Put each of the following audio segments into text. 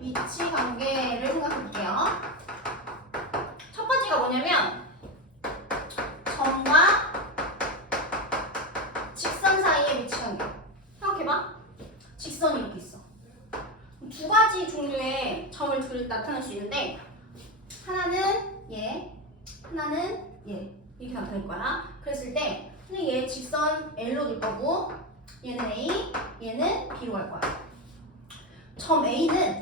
위치 관계를 생각해 볼게요. 첫 번째가 뭐냐면 점과 직선 사이의 위치 관계. 생각해봐. 직선이 이렇게 있어. 두 가지 종류의 점을 둘 나타낼 수 있는데 하나는 얘, 하나는 얘 이렇게 나타낼 거야. 그랬을 때 근데 얘 직선 L로 둘 거고 얘는 A, 얘는 B로 갈 거야. 점 A는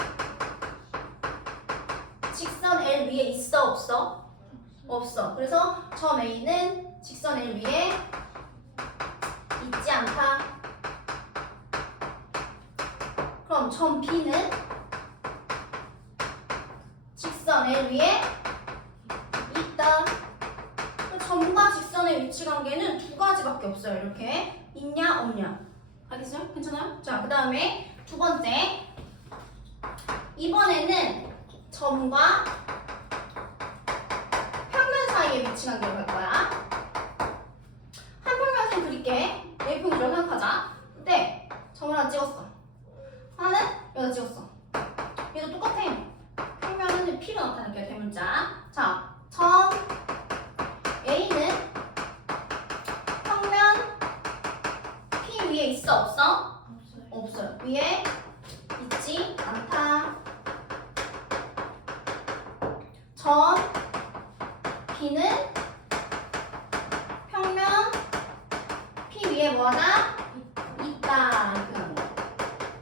직선 L 위에 있어 없어? 없어. 그래서 점 A는 직선 L 위에 있지 않다. 그럼 점 B는 직선 L 위에 있다. 그 점과 직선의 위치 관계는 두 가지밖에 없어요. 이렇게 있냐 없냐. 알겠어요? 괜찮아요? 자, 그 다음에 두 번째. 이번에는 점과 위치 관계를 할 거야. 한 평면선 그릴게. A평이라고 생각하자. 근데 점을 하나 찍었어. 하나는 여기다 찍었어. 얘도 똑같아. 평면은 P로 나타낼게요. 대문자. 자, 점 A는 평면 P 위에 있어 없어? 없어요. 위에 있지 않다. 점 B는 평면 P 위에 뭐하다? 있다. 이렇게 하는 거야.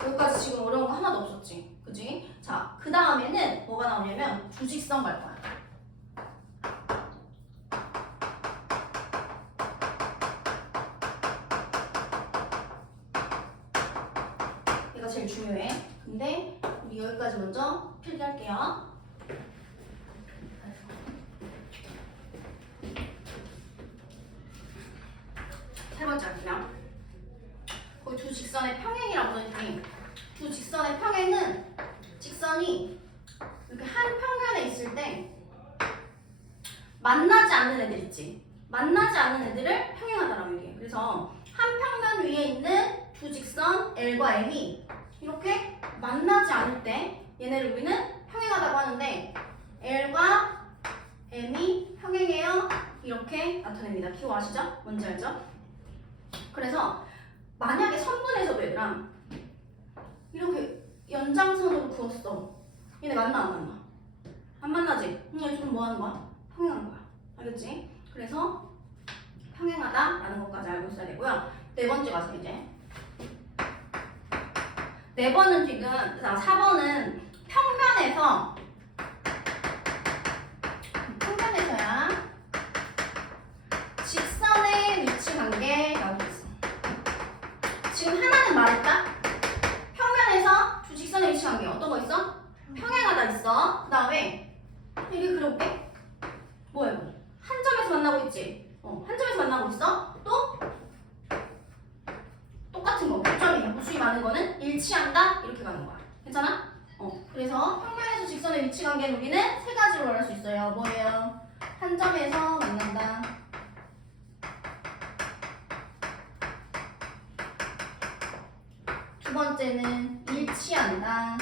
여기까지 지금 어려운 거 하나도 없었지. 그지? 자, 그 다음에는 뭐가 나오냐면 갈거야. 얘가 제일 중요해. 근데 우리 여기까지 먼저 필기할게요. 세 번째 할게요. 거기 두 직선의 평행이라고 써있지. 두 직선의 평행은 직선이 이렇게 한 평면에 있을 때 만나지 않는 애들 있지. 만나지 않는 애들을 평행하다라고 얘기해. 그래서 한 평면 위에 있는 두 직선 L과 M이 이렇게 만나지 않을 때 얘네를 우리는 평행하다고 하는데 L과 M이 평행해요. 이렇게 나타냅니다. 기호 아시죠? 뭔지 알죠? 그래서 만약에 선분에서도 얘들아 이렇게 연장선으로 그었어. 얘네 만나 안 만나? 안 만나지? 그럼 얘좀 뭐 하는 거야? 평행하는 거야. 알겠지? 그래서 평행하다라는 것까지 알고 있어야 되고요. 네 번째 가서 이제 네 번은 지금 자 4번은 평면에서 평면에서야 직선의 위치 관계 나오고 있어. 지금 하나는 말했다. 평면에서 두 직선의 위치 관계 어떤 거 있어? 평행하다 있어. 그 다음에 이렇게 그려볼게. 뭐야 이거? 한 점에서 만나고 있지. 어, 한 점에서 만나고 있어. 또 똑같은 거. 점이 무수히 많은 거는 일치한다 이렇게 가는 거야. 괜찮아? 어. 그래서 평면에서 직선의 위치 관계는 우리는 세 가지로 말할 수 있어요. 뭐예요? 한 점에서 만난다. 두 번째는 일치한다.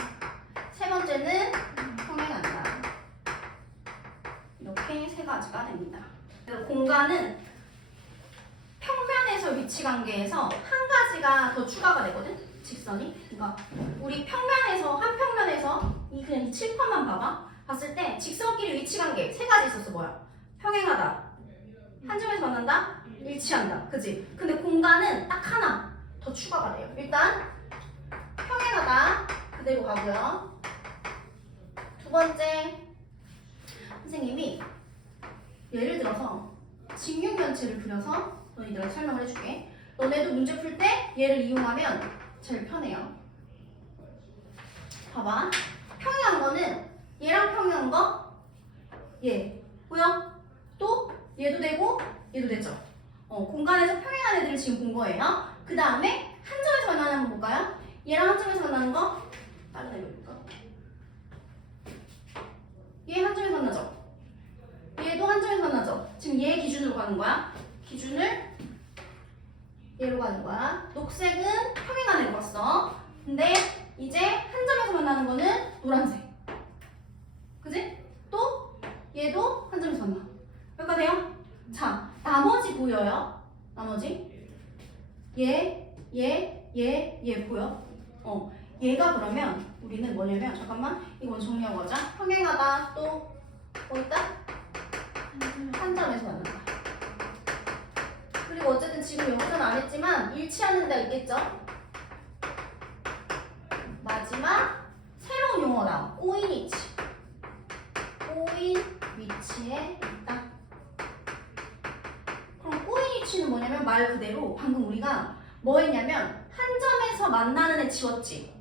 세 번째는 평행한다. 이렇게 세 가지가 됩니다. 공간은 평면에서 위치 관계에서 한 가지가 더 추가가 되거든. 직선이. 그러니까 우리 평면에서 한 평면에서 이 그냥 이 칠판만 봐봐. 봤을 때 직선끼리 위치 관계 세 가지 있었어. 뭐야? 평행하다. 한 점에서 만난다. 일치한다. 그지? 근데 공간은 딱 하나 더 추가가 돼요. 일단 평행하다 그대로 가고요. 두 번째 선생님이 예를 들어서 직육면체를 그려서 너희들한테 설명을 해줄게. 너네도 문제 풀 때 얘를 이용하면 제일 편해요. 봐봐. 평행한 거는 얘랑 평행한 거 얘. 보여? 또 얘도 되고 얘도 되죠. 어, 공간에서 평행한 애들을 지금 본 거예요. 그 다음에 한 점에서 만나는 거 한번 볼까요? 얘랑 한 점에서 만나는 거 다른 애로 볼까? 얘 한 점에서 만나죠? 얘도 한 점에서 만나죠? 지금 얘 기준으로 가는 거야. 기준을 얘로 가는 거야. 녹색은 평행한 애로 갔어. 근데 이제 한 점에서 만나는 거는 노란색. 그지? 또 얘도 한 점에서 만나. 여기까지 돼요? 자, 나머지 보여요? 나머지? 얘, 얘, 얘, 얘 보여? 어, 얘가 그러면 우리는 뭐냐면 잠깐만 먼저 정리하고 가자. 평행하다 또뭐 있다? 한 점에서 만난다. 그리고 어쨌든 지금 여기서는 안 했지만 일치하는 데가 있겠죠? 마지막 새로운 용어다. 꼬인 위치. 꼬인 위치에 있다. 그럼 꼬인 위치는 뭐냐면 말 그대로 방금 우리가 뭐 했냐면 한 점에서 만나는 애 지웠지.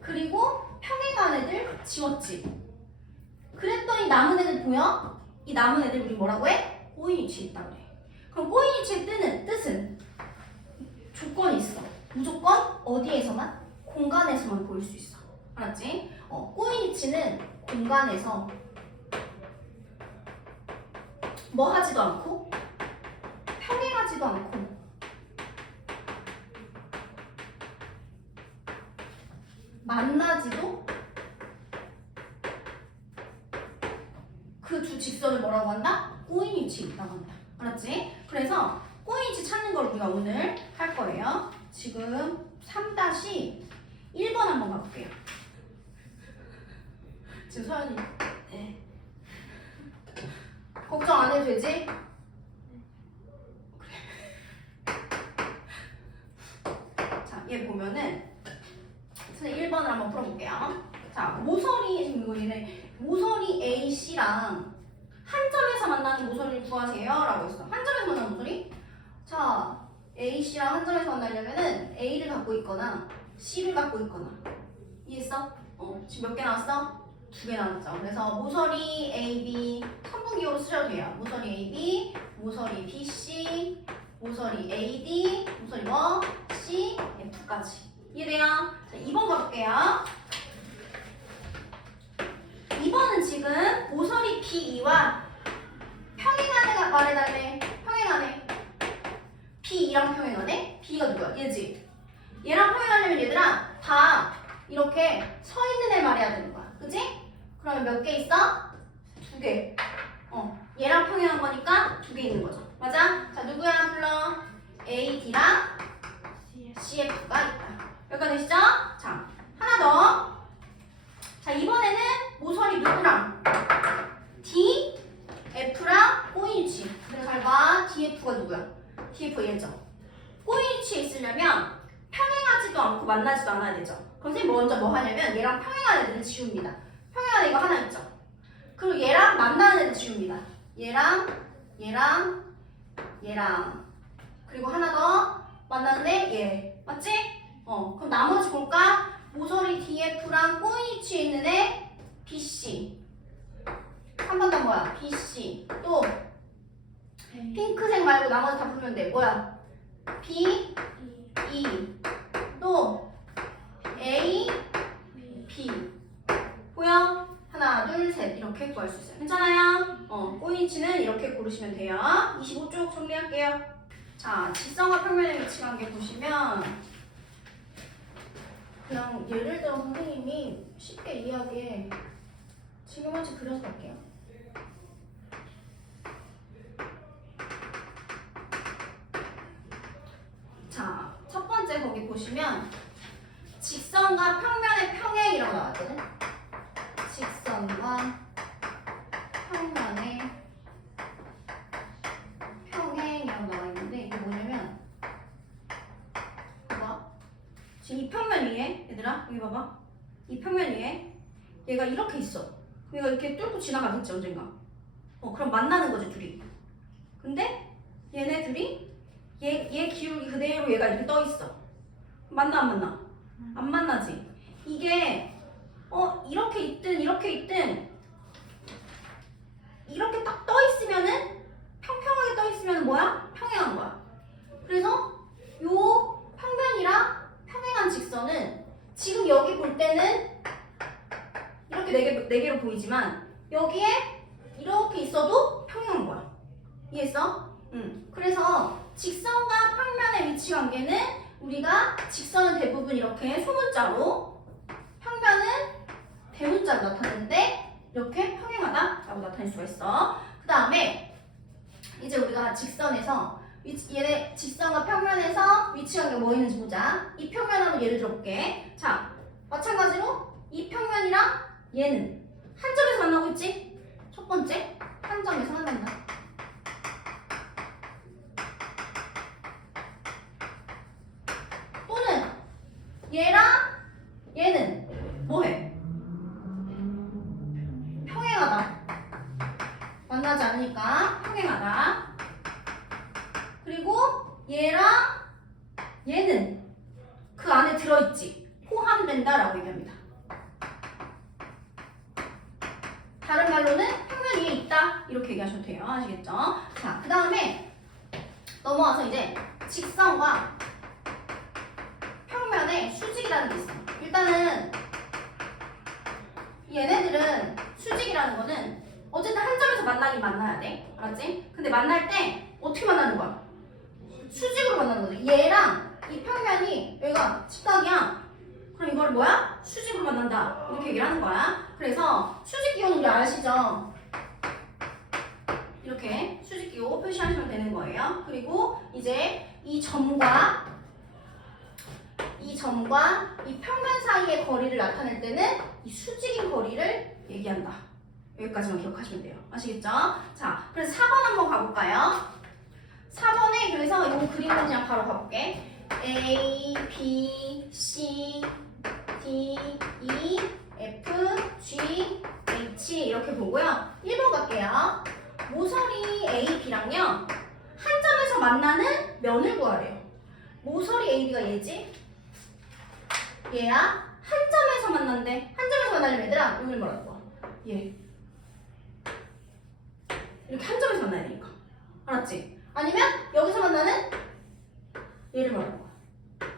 그리고 평행한 애들 지웠지. 그랬더니 남은 애들 보여? 이 남은 애들 우리 뭐라고 해? 위치에 있다 그래. 그럼 위치에 뜨는 뜻은 조건이 있어. 무조건 어디에서만? 공간에서만 보일 수 있어. 알았지? 어, 꼬인 위치는 공간에서 뭐 하지도 않고 평행하지도 않고 만나지도 그 두 직선을 뭐라고 한다? 꼬인 위치에 있다고 한다. 알았지? 그래서 꼬인 위치 찾는 걸 우리가 오늘 할 거예요. 지금 3-1번 한번 가볼게요. 지금 서연이 네. 걱정 안 해도 되지? 얘 보면은 선생님 1번을 한번 풀어볼게요. 자, 모서리 지금 이거 얘네 모서리 A, C랑 한 점에서 만나는 모서리를 구하세요. 라고 했어. 한 점에서 만나는 모서리? 자, A, C랑 한 점에서 만나려면은 A를 갖고 있거나 C를 갖고 있거나 이해했어? 어, 지금 몇 개 나왔어? 두 개 나왔죠. 그래서 모서리 A, B 선분기호로 쓰셔도 돼요. 모서리 A, B, 모서리 B, C, 모서리 A, D, 모서리 뭐 C, F까지. 이해돼요? 자, 2번 가볼게요. 2번은 지금 모서리 B2와 평행한 애가 말해달래. B2랑 평행한 애? B가 누구야? 얘지. 얘랑 평행하려면 얘들아 다 이렇게 서 있는 애 말해야 되는 거야. 그지? 그러면 몇 개 있어? 두 개. 어. 얘랑 평행한 거니까 두 개 있는 거죠. 맞아? 자, 누구야 불러? A, D랑 CF가 있다. 여기까지 되시죠? 자, 하나 더. 자, 이번에는 모서리 누구랑? D, F랑 꼬인 위치. 그래, 잘 봐. DF가 누구야? DF 얘죠. 꼬인 위치에 있으려면 평행하지도 않고 만나지도 않아야 되죠. 그럼 선생님 먼저 뭐 하냐면 얘랑 평행한 애들을 지웁니다. 평행한 애가 하나 있죠. 그리고 얘랑 만나는 애들 지웁니다. 얘랑, 얘랑, 얘랑. 그리고 하나 더 만나는데 얘. 맞지? 어, 그럼 나머지 볼까? 모서리 DF랑 위치에 있는 애 BC. 한 번 더 뭐야? BC. 또 핑크색 말고 나머지 다 부르면 돼. 뭐야? B, E. 또 A, B. 보여? 하나, 둘, 셋. 이렇게 구할 수 있어요. 괜찮아요? 어, 꼬인 위치는 이렇게 고르시면 돼요. 25쪽 정리할게요. 자, 직선과 평면의 위치 관계 보시면 그냥 예를 들어 선생님이 쉽게 이해하게 지금 같이 그려서 갈게요. 자, 첫 번째 거기 보시면 직선과 평면의 평행이라고 나왔거든. 직선과 평면의 평행이라고 나와 있는데 이게 뭐냐면 봐봐. 지금 이 평면 위에 얘들아 여기 봐봐. 이 평면 위에 얘가 이렇게 있어. 얘가 이렇게 뚫고 지나가겠지 언젠가. 어 그럼 만나는 거지 둘이. 근데 얘네 둘이 얘, 얘 기울기 그대로 얘가 이렇게 떠 있어. 만나 안 만나? 안 만나지. 이게 어 이렇게 있든 이렇게 있든 이렇게 딱 떠 있으면은 평평하게 떠 있으면 뭐야? 평행한 거야. 그래서 요 평면이랑 평행한 직선은 지금 여기 볼 때는 이렇게 네, 개, 네 개로 보이지만 여기에 이렇게 있어도 평행한 거야. 이해했어? 응. 그래서 직선과 평면의 위치 관계는 우리가 직선은 대부분 이렇게 소문자로 평면은 대문자로 나타내는데 이렇게 평행하다라고 나타낼 수가 있어. 그 다음에 이제 우리가 직선에서 위치, 얘네 직선과 평면에서 위치한 게뭐 있는지 보자. 이 평면 한번 예를 들어볼게. 자, 마찬가지로 이 평면이랑 얘는 한 점에서 만나고 있지? 첫 번째 한 점에서 만난다. 또는 얘랑 얘는 뭐해? 평행하다. 만나지 않으니까 평행하다. 그리고 얘는 그 안에 들어있지. 포함된다 라고 얘기합니다. 다른 말로는 평면 위에 있다. 이렇게 얘기하셔도 돼요. 아시겠죠? 자, 그 다음에 넘어와서 이제 직선과 평면에 수직이라는 게 있어. 일단은 얘네들은 수직이라는 거는 어쨌든 한 점에서 만나긴 만나야 돼. 알았지? 근데 만날 때 어떻게 만나는 거야? 수직으로 만나는 거지. 얘랑 이 평면이 여기가 직각이야. 그럼 이걸 뭐야? 수직으로 만난다. 이렇게 얘기를 하는 거야. 그래서 수직 기호는 아시죠? 이렇게 수직 기호 표시하시면 되는 거예요. 그리고 이제 이 점과 이 점과 이 평면 사이의 거리를 나타낼 때는 이 수직인 거리를 얘기한다. 여기까지만 기억하시면 돼요. 아시겠죠? 자, 그래서 4번 한번 가볼까요? 4번에 그래서 이 그림을 그냥 바로 가볼게. A, B, C, D, E, F, G, H 이렇게 보고요. 1번 갈게요. 모서리 A, B랑요. 한 점에서 만나는 면을 구하래요. 모서리 A, B가 얘지? 얘야? 한 점에서 만난대. 한 점에서 만나려면 얘들아, 여기를 뭐라고 봐? 얘. 이렇게 한 점에서 만나야 되니까. 알았지? 아니면 여기서 만나는 얘를 말하는 거야.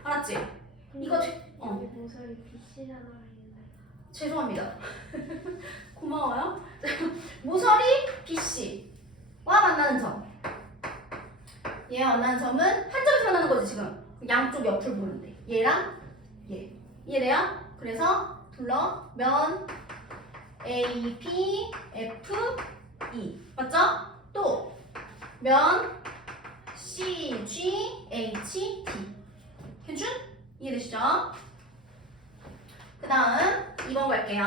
알았지? 이거 되- 어. 모서리 빛이라고 하는데 죄송합니다. 고마워요. 모서리 BC와 만나는 점. 얘와 만나는 점은 한 점에서 만나는 거지 지금. 양쪽 옆을 보는데 얘랑 얘. 이해돼요? 그래서 둘러 면 A, B, F, E 맞죠? 또 면 C, G, H, D. 괜춘? 이해되시죠? 그 다음 2번 갈게요.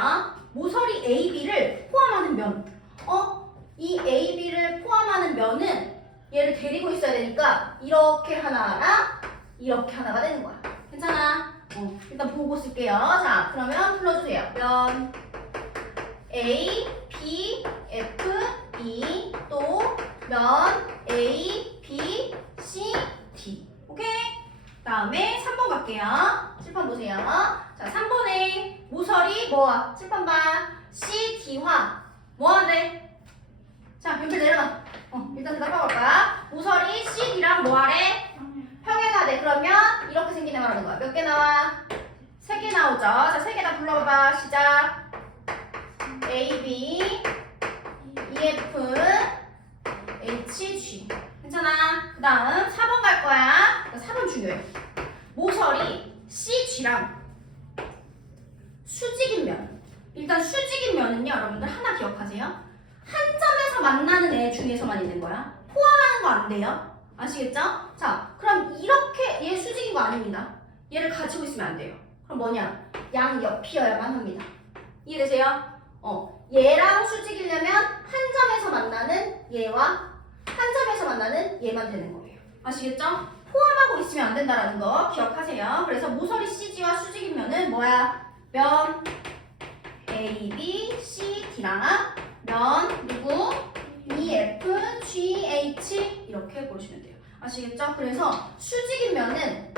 모서리 AB를 포함하는 면. 어? 이 AB를 포함하는 면은 얘를 데리고 있어야 되니까 이렇게 하나랑 이렇게 하나가 되는 거야. 괜찮아? 어, 일단 보고 쓸게요. 자, 그러면 불러주세요. 면 A, B, F, E 또 면 A, B, C, D. 오케이? 다음에 3번 갈게요. 칠판 보세요. 자, 3번에 모서리 뭐와? 칠판 봐. C, D화 뭐 하래? 자, 연필 내려놔. 어, 일단 대답해 볼까? 모서리 C, D랑 뭐 하래? 평행하대. 그러면 이렇게 생긴 애 말하는 거야. 몇 개 나와? 세 개 나오죠. 자, 세 개 다 불러봐. 시작. A, B, E, F, H, G. 괜찮아. 그 다음 4번 갈 거야. 4번 중요해. 모서리 CG랑 수직인 면. 일단 수직인 면은요, 여러분들 하나 기억하세요. 한 점에서 만나는 애 중에서만 있는 거야. 포함하는 거 안 돼요. 아시겠죠? 자, 그럼 이렇게 얘 수직인 거 아닙니다. 얘를 가지고 있으면 안 돼요. 그럼 뭐냐? 양옆이어야만 합니다. 이해되세요? 어, 얘랑 수직이려면 한 점에서 만나는 얘와 한 점에서 만나는 얘만 되는 거예요. 아시겠죠? 포함하고 있으면 안 된다라는 거 기억하세요. 그래서 모서리 CG와 수직인 면은 뭐야? 면 A, B, C, D랑 면 누구? E, F, G, H 이렇게 보시면 돼요. 아시겠죠? 그래서 수직인 면은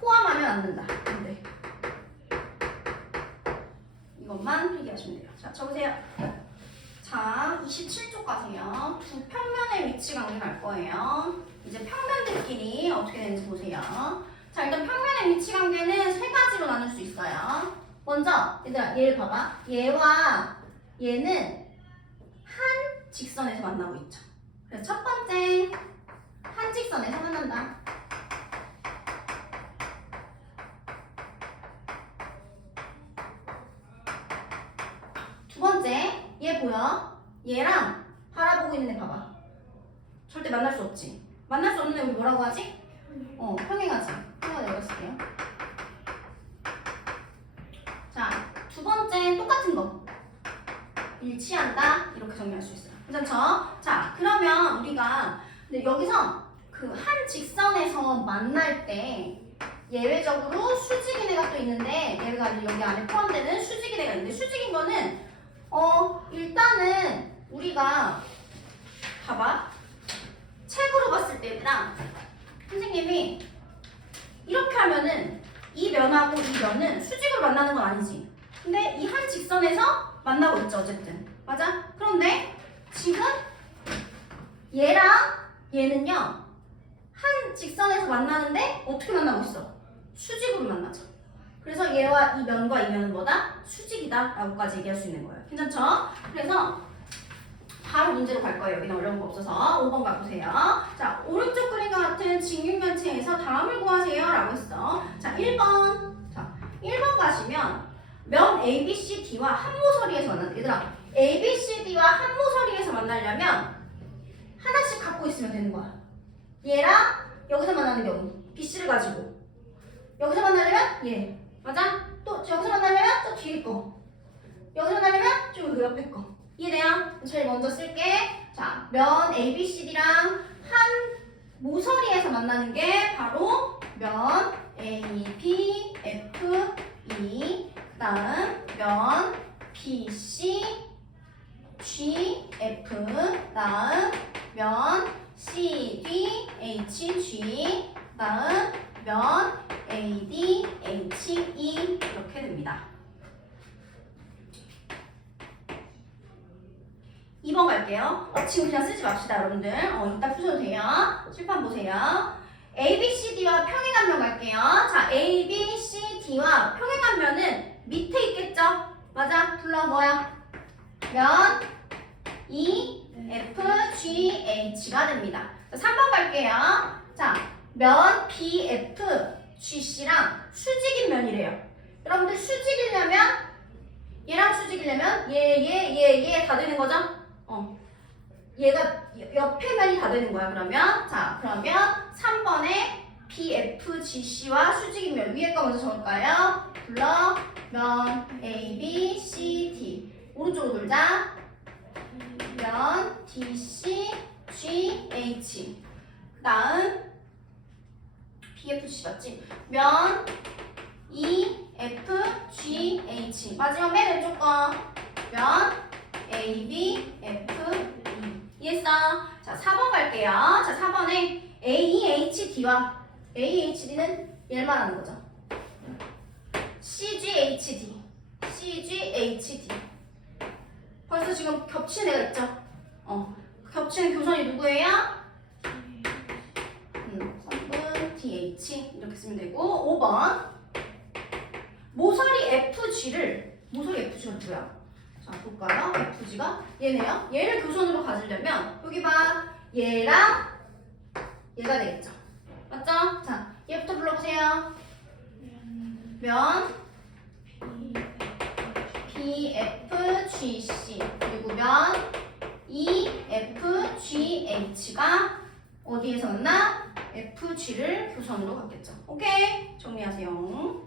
포함하면 안 된다. 안 돼. 이것만 필기하시면 돼요. 자, 적으세요. 자, 27쪽 가세요. 두 평면의 위치 관계 갈 거예요. 이제 평면들끼리 어떻게 되는지 보세요. 자, 일단 평면의 위치 관계는 세 가지로 나눌 수 있어요. 먼저, 얘들아, 얘를 봐봐. 얘와 얘는 한 직선에서 만나고 있죠. 그래서 첫 번째, 한 직선에서 만난다. 보여? 얘랑 바라보고 있는 애 봐봐. 절대 만날 수 없지. 만날 수 없는 애 우리 뭐라고 하지? 어, 평행하지. 한번 열어볼게요. 자, 두 번째 똑같은 거. 일치한다. 이렇게 정리할 수 있어요. 괜찮죠? 자, 그러면 우리가 근데 여기서 그 한 직선에서 만날 때 예외적으로 수직인 애가 또 있는데 얘가 여기 안에 포함되는 수직인 애가 있는데 수직인 거는 어 일단은 우리가 봐봐 책으로 봤을 때 얘들아 선생님이 이렇게 하면은 이 면하고 이 면은 수직으로 만나는 건 아니지 근데 이 한 직선에서 만나고 있죠 어쨌든 맞아? 그런데 지금 얘랑 얘는요 한 직선에서 만나는데 어떻게 만나고 있어? 수직으로 만나죠. 그래서 얘와 이 면과 이 면은 뭐다? 수직이다 라고까지 얘기할 수 있는 거예요. 괜찮죠? 그래서 바로 문제로 갈 거예요. 여기는 어려운 거 없어서 5번 가보세요. 자, 오른쪽 그림과 같은 직육면체에서 다음을 구하세요 라고 했어. 자, 1번. 자, 1번 가시면 면 ABCD와 한 모서리에서 만난다. 얘들아, ABCD와 한 모서리에서 만나려면 하나씩 갖고 있으면 되는 거야. 얘랑 여기서 만나는 경우 BC를 가지고 여기서 만나려면 얘 맞아? 또 여기서 만나려면 저 뒤에 거. 여기서 만나려면 좀그 옆에 거. 이해돼요? 제일 먼저 쓸게. 자 면 ABCD랑 한 모서리에서 만나는 게 바로 면 AB, F, E. 그 다음 면 BC, G, F. 그 다음 면 C, D, H, G. 다음 면 A, D, H, E 이렇게 됩니다. 2번 갈게요. 어, 지금 그냥 쓰지 맙시다, 여러분들. 어, 이따 푸셔도 돼요. 칠판 보세요. A, B, C, D와 평행한 면 갈게요. 자, A, B, C, D와 평행한 면은 밑에 있겠죠? 맞아? 불러 뭐야? 면 E, F, G, H가 됩니다. 자, 3번 갈게요. 자, 면 B, F, G, C랑 수직인 면이래요. 여러분들 수직이려면 얘랑 수직이려면 얘, 얘, 얘, 얘 다 되는 거죠? 어. 얘가 여- 옆에 면이 다 되는 거야, 그러면. 자, 그러면 3번에 B, F, G, C와 수직인 면 위에 거 먼저 적을까요? 불러 면 A, B, C, D 오른쪽으로 돌자. 면 DC, G, H 그 다음 BFC 맞지? 면 E, F, G, H 마지막 맨 왼쪽 거면 A, B, F, E 이해했어? 자 4번 갈게요 자 4번에 A, E, H, D와 A, H, D는 얘를 말하는 거죠 C, G, H, D C, G, H, D 벌써 지금 겹치는 애가 있죠? 어, 겹치는 교선이 누구예요? 음, 3분 DH 이렇게 쓰면 되고 5번 모서리 FG를 모서리 FG가 누구야? 자 볼까요? FG가 얘네요. 얘를 교선으로 가지려면 여기 봐 얘랑 얘가 되겠죠. 맞죠? 자 얘부터 불러보세요. 면 BFGC 그리고 면 EFGH가 어디에서 만나? FG를 교선으로 갖겠죠. 오케이? 정리하세요.